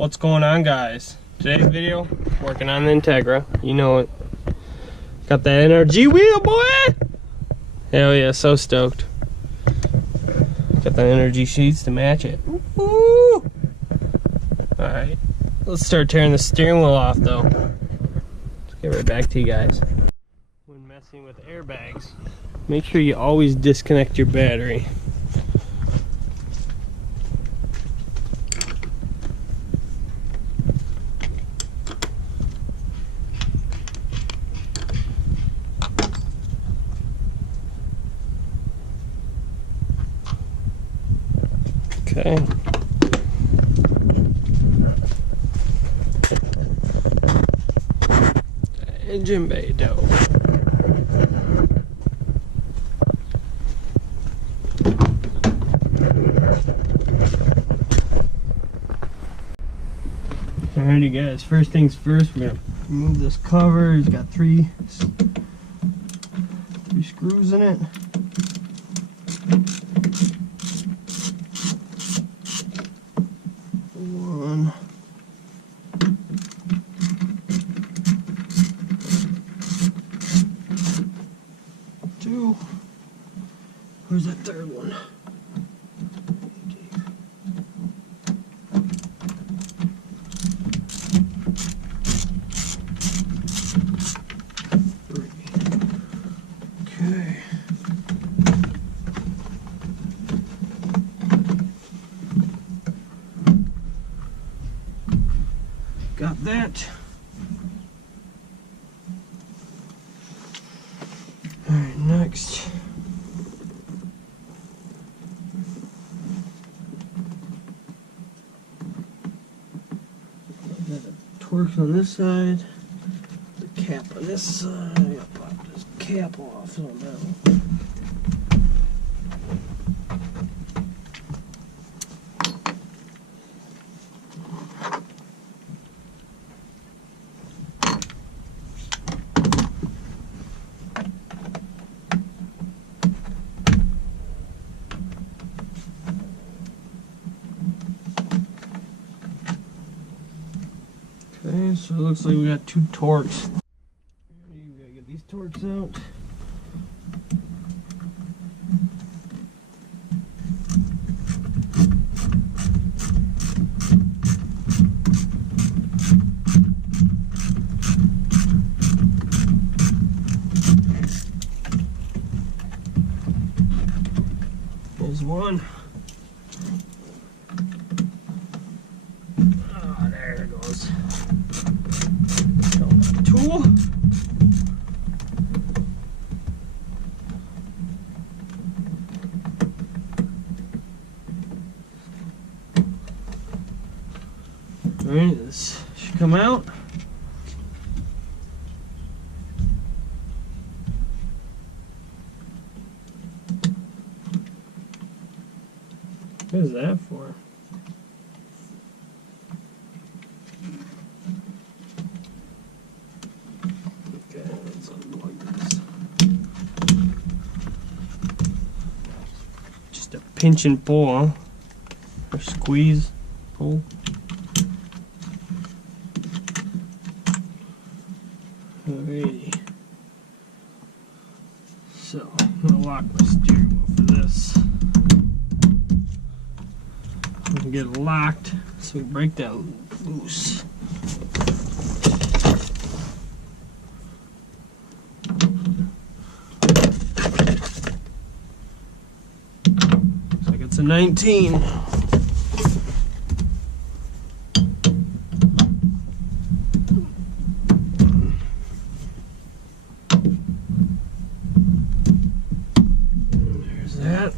What's going on, guys? Today's video, working on the Integra. You know it. Got that NRG wheel, boy! Hell yeah, so stoked. Got the NRG sheets to match it. Woo! Alright, let's start tearing the steering wheel off though. Let's get right back to you guys. When messing with airbags, make sure you always disconnect your battery. Okay. Engine bay dough. Alrighty guys, first things first, we're gonna remove this cover. It's got three screws in it. One. Two. Where's that third one? Okay. Got that. Alright, next. Got the Torx on this side, the cap on this side. I gotta pop this cap off somehow. Okay, so it looks like we got two Torx. You gotta get these Torx out. There's one. Oh, there it goes. Tool. Alright, this should come out. What is that for? Okay, let's unplug this. Just a pinch and pull, huh? Or squeeze, pull. Alrighty. So, I'm gonna lock my steering wheel for this. I'm gonna get it locked so we break that loose. Looks like it's a 19. There's that.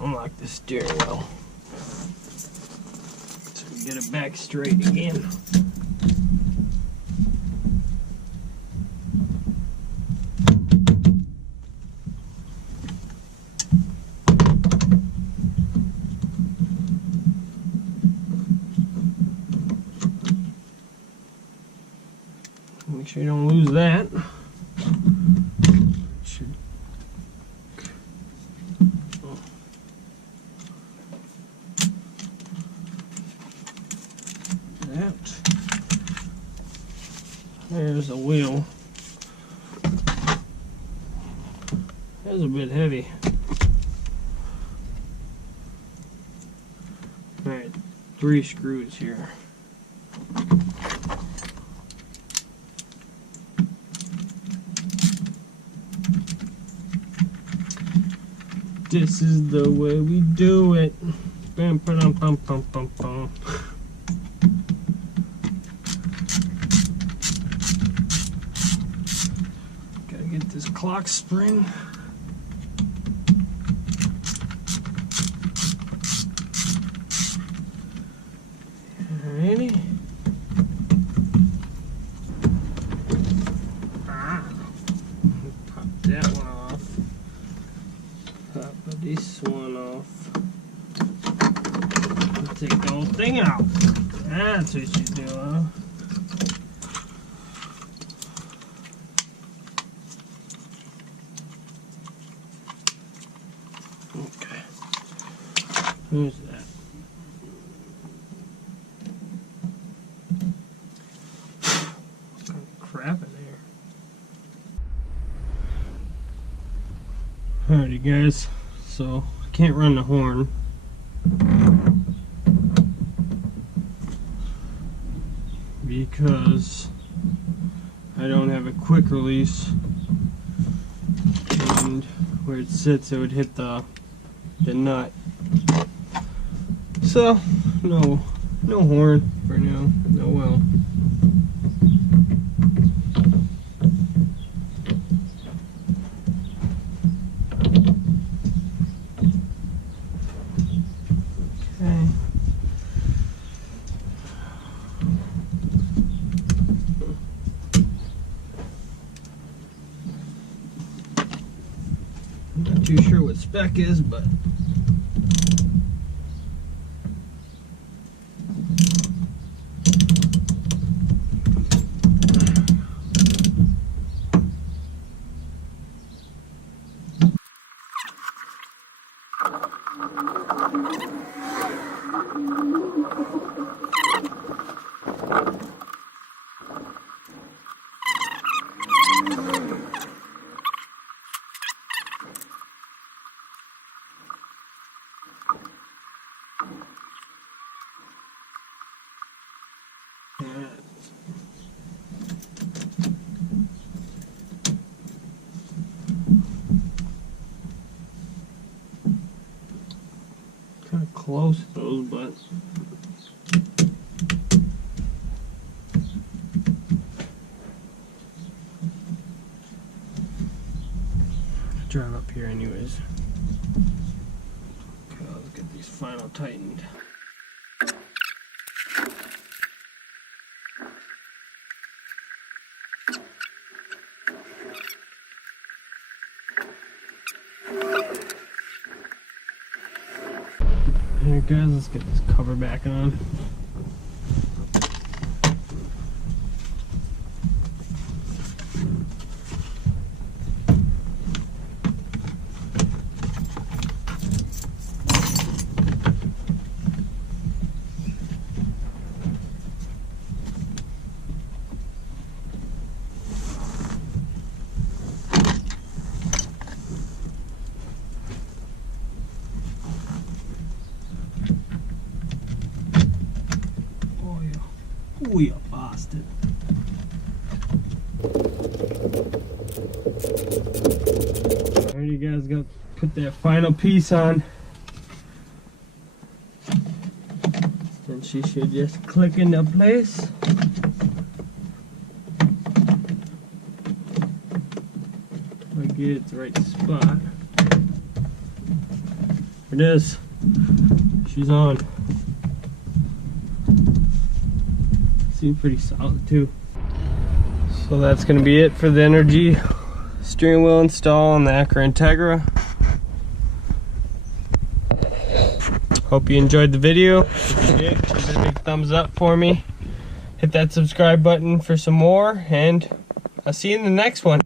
Unlock the steering wheel so we get it back straight again. Make sure you don't lose that. That was a bit heavy. Alright, 3 screws here. This is the way we do it. Bam, bam, bam, bam, bam, bam. Gotta get this clock spring. Alrighty. Pop that one off. Pop this one off. Take the whole thing out. That's what you do, huh? Okay. Who's that? What kind of crap in there? Alrighty, guys. So I can't run the horn. Because I don't have a quick release, and where it sits it would hit the nut. So no horn for now. No well. Okay. Not too sure what spec is, but kind of close to those, but drive up here anyways. Okay, let's get these final tightened. Alright guys, let's get this cover back on. Oh, you bastard. Alright, you guys got to put that final piece on. And she should just click into place. I get it the right spot. There it is. She's on. Seems pretty solid too. So that's going to be it for the Energy steering wheel install on the Acura Integra. Hope you enjoyed the video. If you did, give it a big thumbs up for me. Hit that subscribe button for some more, and I'll see you in the next one.